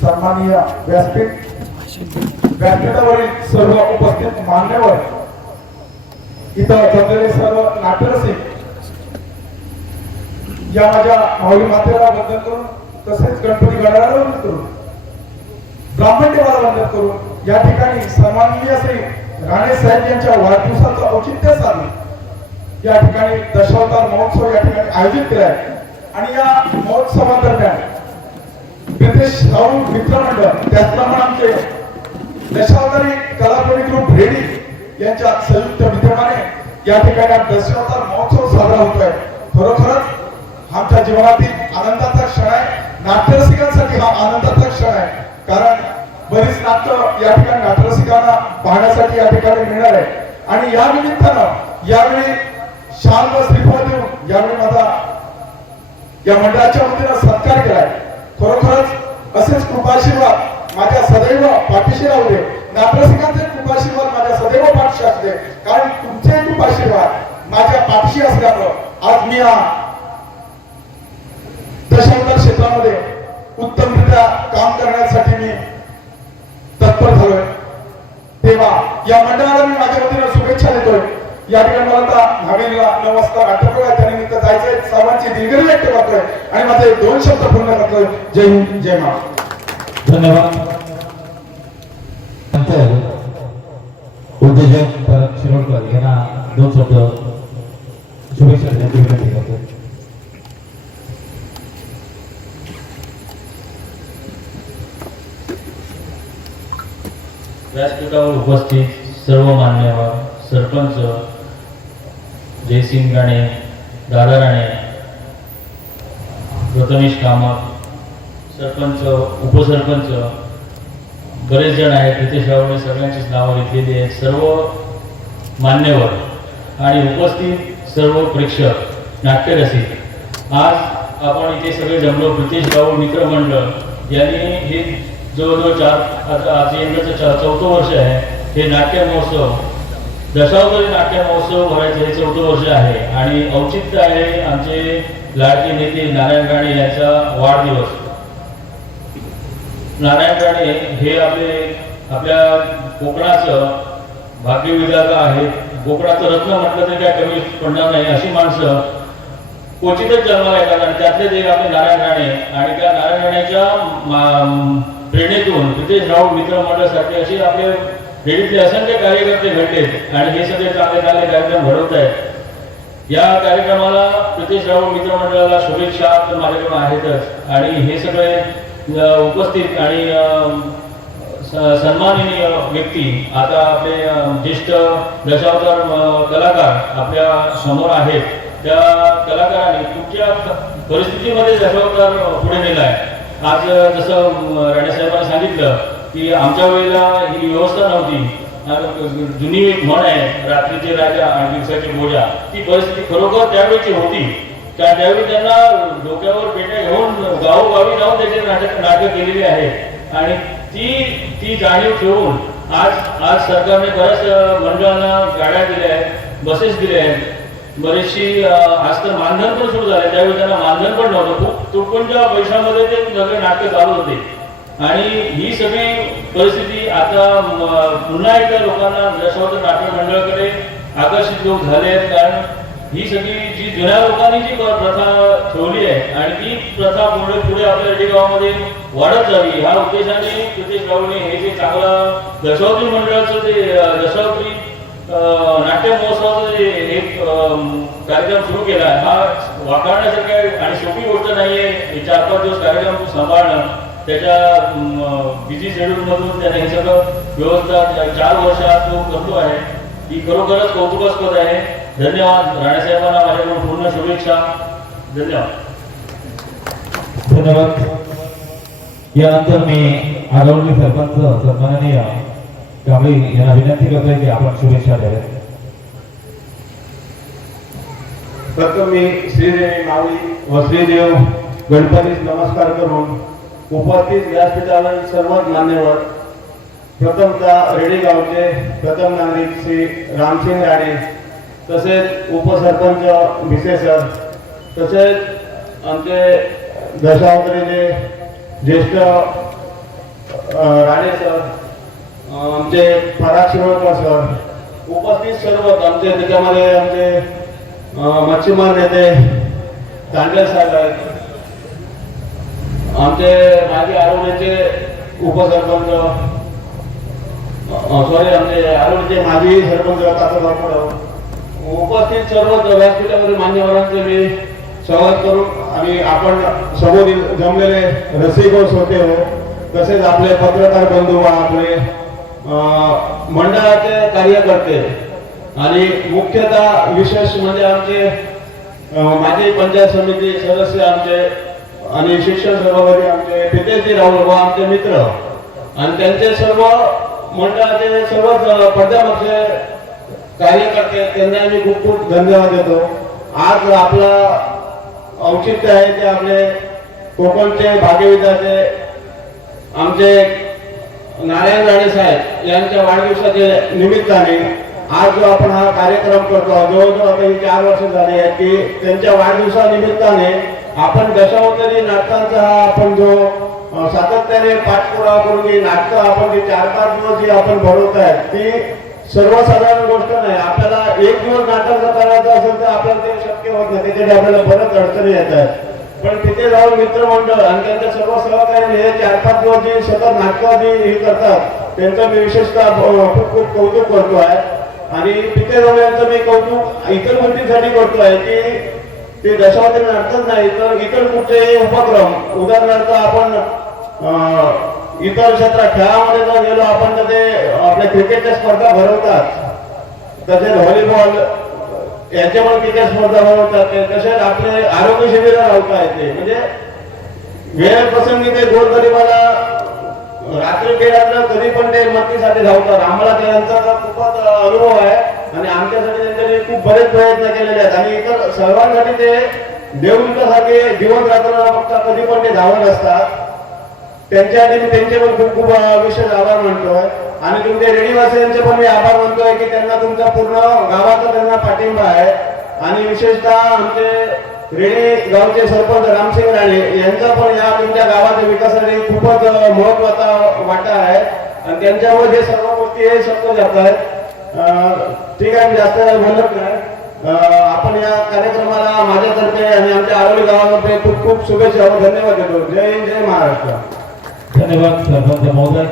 सन्माननीय व्यासपीठ व्यासपीठावरील सर्व उपस्थित मान्यवर इथं जमलेले सर्व नाट्यरसिक या माझ्या माऊली मातेला वंदन करून तसेच गणपती गडाला वंदन करून ब्राह्मण देवाला वंदन करून या ठिकाणी सन्माननीय श्री राणे साहेब यांच्या वाढदिवसाचं औचित्य साधून या ठिकाणी दशावतार महोत्सव या ठिकाणी आयोजित केला आहे. आणि या महोत्सवादरम्यान ब्रिटिश राहुल मित्रमंडळ त्याचप्रमाणे आमचे दशावतारी कलाप्रेमी ग्रुप रेडी यांच्या संयुक्त विद्यमाने या ठिकाणी दशावतार महोत्सव साजरा होतोय. खरोखरच आमच्या जीवनातील आनंदाचा क्षण आहे. नाट्यरसिकांसाठी हा आनंदाचा क्षण आहे. कारण बरीच नाट्य या ठिकाणी नाट्यरसिकांना पाहण्यासाठी या ठिकाणी मिळणार आहे आणि या निमित्तानं यावेळी शाल व श्रीफळ देऊन यावेळी माझा या मंडळाच्या वतीनं सत्कार केलाय. खरोखरच असेच कृपाशीर्वाद माझ्या सदैव पाठीशी राहू दे. कृपाशीर्वाद माझ्या सदैव पाठीशी असू कारण तुमचे कृपाशीर्वाद माझ्या पाठीशी असल्यामुळं आज मी हा दशावतार क्षेत्रामध्ये उत्तमरित्या काम करण्यासाठी मी तत्पर झालोय. तेव्हा या मंडळाला मी माझ्या वतीनं शुभेच्छा देतोय. या ठिकाणी मला आता नऊ वाजता सर्वांची दिलगिरी व्यक्त करतोय. आणि माझे दोन शब्द पूर्ण करतोय. जय हिंद जय महाराष्ट्र. धन्यवाद. नंतर उद्योजक भरत शिरोडकर यांना दोन शब्द शुभेच्छा देण्याची विनंती करतो व्यासपीठावर उपस्थित सर्व मान्यवर सरपंच जयसिंग राणे दादा राणे प्रथमेश कामत सरपंच उपसरपंच बरेच जण आहेत तिथे श्रावणे सगळ्यांचीच नावं घेतलेली आहेत. सर्व मान्यवर आणि उपस्थित सर्व प्रेक्षक नाट्यरसिक. आज आपण इथे सगळे जमलो. प्रितेश राऊळ मित्रमंडळ यांनी हे जवळजवळ चार आता आज यंदाचं चौथं वर्ष आहे. हे नाट्य महोत्सव दशावतारी नाट्य महोत्सव भरायचे हे चौथं वर्ष आहे. आणि औचित्य आहे आमचे लाडके नेते नारायण राणे यांचा वाढदिवस. नारायण राणे हे आपले आपल्या कोकणाचं भाग्य विधाता आहेत. कोकणाचं रत्न म्हटलं तरी काय कमी पडणार नाही अशी माणसं क्वचितच जन्माला येतात आणि त्यातलेच एक आपले नारायण राणे आणि त्या नारायण राणेच्या प्रेरणेतून प्रितेश राऊळ मित्र मंडळासाठी असे आपले रेडीतले असंख्य कार्यकर्ते घडले आणि हे सगळे चांगले चांगले कार्यक्रम घडवत आहेत या कार्यक्रमाला प्रितेश राऊळ मित्र मंडळाला शुभेच्छा तर माझ्याकडून आहेतच. आणि हे सगळे उपस्थित आणि सन्माननीय व्यक्ती आता आपले ज्येष्ठ दशावतार कलाकार आपल्यासमोर आहेत. त्या कलाकारांनी कुठच्या परिस्थितीमध्ये दशावतार पुढे नेला आहे आज जसं राणे राणेसाहेबांनी सांगितलं की आमच्या वेळेला ही व्यवस्था नव्हती. जुनी एक म्हण आहे रात्रीचे राजा आणि दिवसाची बोजा ती परिस्थिती खरोखर त्यावेळीची होती. कारण त्यावेळी त्यांना डोक्यावर पेट्या घेऊन गावोगावी जाऊन त्याचे नाटक नाटक केलेली आहे. आणि ती ती जाणीव ठेवून आज आज सरकारने बऱ्याच मंडळांना गाड्या दिल्या आहेत बसेस दिल्या आहेत. बरेचशी आज तर मानधन पण सुरू झाले त्यावेळी त्यांना मानधन पण नव्हतं. खूप तुटपुंच्या पैशामध्ये ते सगळे नाटक चालू होते. आणि ही सगळी परिस्थिती आता पुन्हा एकदा लोकांना दशावतार नाट्य मंडळाकडे आकर्षित लोक झाले आहेत. कारण ही सगळी जी जुन्या लोकांनी जी प्रथा ठेवली आहे आणि ती प्रथा पुढे पुढे आपल्या रेडी गावामध्ये वाढत जावी ह्या उद्देशाने प्रितेश राऊने हे जे चांगलं दशावती मंडळाचं जे दशावती नाट्य महोत्सवाचं जे एक कार्यक्रम सुरू केला आहे हा वाकारण्यासारखा आणि सोपी गोष्ट नाहीये. हे चार पाच दिवस कार्यक्रम सांभाळणं त्याच्या बिझी शेड्यूलमधून त्याने हे सगळं व्यवस्था चार वर्षात तो करतो आहे ही खरोखरच कौतुकास्पद आहे. धन्यवाद. राणेसाहेबांना माझ्याकडून पूर्ण शुभेच्छा. धन्यवाद. धन्यवाद. यानंतर मी आगवली सरपंच सन्माननीय कांबळी यांना विनंती करतोय की आपण शुभेच्छा द्याव्यात. प्रथम मी श्रीदेवी माऊली व श्रीदेव गणपतीस नमस्कार करून उपस्थित व्यासपीठावर सर्वच मान्यवर प्रथमतः रेडी गावचे प्रथम नागरिक श्री रामसिंग राणे तसेच उपसरपंच भिसे तसेच आमचे दशावतरीचे ज्येष्ठ राणे सर आमचे फराग शिरोळकर सर उपस्थित सर्व आमचे त्याच्यामध्ये आमचे मच्छीमार नेते दांडे साहेब आहेत. आमचे माजी आरोग्याचे उपसरपंच सॉरी आमचे आरोग्याचे माजी सरपंच तात्या उपस्थित सर्व व्यासपीठावरील मान्यवरांचे मी स्वागत करून आणि आपण समोर जमलेले रसिक होते हो तसेच आपले पत्रकार बंधू व आपले मंडळाचे कार्यकर्ते आणि मुख्यतः विशेष म्हणजे आमचे माजी पंचायत समिती सदस्य आमचे आणि शिक्षण सभापती आमचे पितेजी राहुल व आमचे मित्र. आणि त्यांचे सर्व मंडळाचे सर्वच पडद्यामध्ये कार्यकर्ते त्यांना आम्ही खूप खूप धन्यवाद देतो. आज आपला औचित्य आहे ते आपले कोकणचे भाग्यविधाचे आमचे नारायण राणे साहेब यांच्या वाढदिवसाचे निमित्ताने आज जो आपण हा कार्यक्रम करतो जवळजवळ आता ही चार वर्ष झाली आहेत की त्यांच्या वाढदिवसानिमित्ताने आपण दशावतरी नाटकांचा हा आपण जो सातत्याने पाठपुरावा करून ही नाटकं आपण जे चार पाच दिवस जी आपण भरवत आहेत ती सर्वसाधारण गोष्ट नाही. आपल्याला एक दिवस नाटक करायचं असेल तर आपल्याला ते शक्य होत नाही. त्याच्यासाठी आपल्याला बरंच अडचणी येत आहेत. पण तिथे जाऊन मित्रमंडळ आणि त्यांच्या सर्व सहकारी हे चार पाच दिवस जे सतत नाटकं जी हे करतात त्यांचं मी विशेषतः खूप खूप कौतुक करतो आहे. आणि तिथे जाऊन यांचं मी कौतुक इतर गोष्टींसाठी करतो आहे की ते दशावतारी नाटकच नाही तर इतर कुठलेही उपक्रम? उदाहरणार्थ आपण इतर क्षेत्रात खेळामध्ये जर गेलो आपण तर ते आपल्या क्रिकेटच्या स्पर्धा भरवतात. तसेच व्हॉलीबॉल यांच्या पण क्रिकेट स्पर्धा भरवतात. ते तसेच आपले आरोग्य शिबिर लावता येते. म्हणजे वेळ प्रसंगी ते गोरगरिबाला रात्री बेरात्र कधी पण ते मदतीसाठी धावतात. आम्हाला त्यांचा खूपच अनुभव आहे. आणि आमच्यासाठी त्यांनी खूप बरेच प्रयत्न केलेले आहेत. आणि इतर सर्वांसाठी ते देवदूतासारखे जीवन रात्र फक्त कधी पण ते धावत असतात. त्यांच्यासाठी मी त्यांचे पण खूप खूप विशेष आभार मानतोय आणि तुमच्या रेडीवासियांचे पण मी आभार मानतोय की त्यांना तुमचा पूर्ण गावाचा त्यांना पाठिंबा आहे. आणि विशेषतः आमचे रेडी गावचे सरपंच रामसिंग राणे यांचा पण या तुमच्या गावाच्या विकासासाठी खूपच महत्त्वाचा वाटा आहे. आणि त्यांच्यामुळे हे सर्व गोष्टी हे शक्य जात आहेत ठीक आहे जास्त बोलत नाही. आपण या कार्यक्रमाला माझ्यातर्फे आणि आमच्या आरोली गावामध्ये खूप खूप शुभेच्छा धन्यवाद देतो. जय हिंद जय महाराष्ट्र. धन्यवाद महोदय.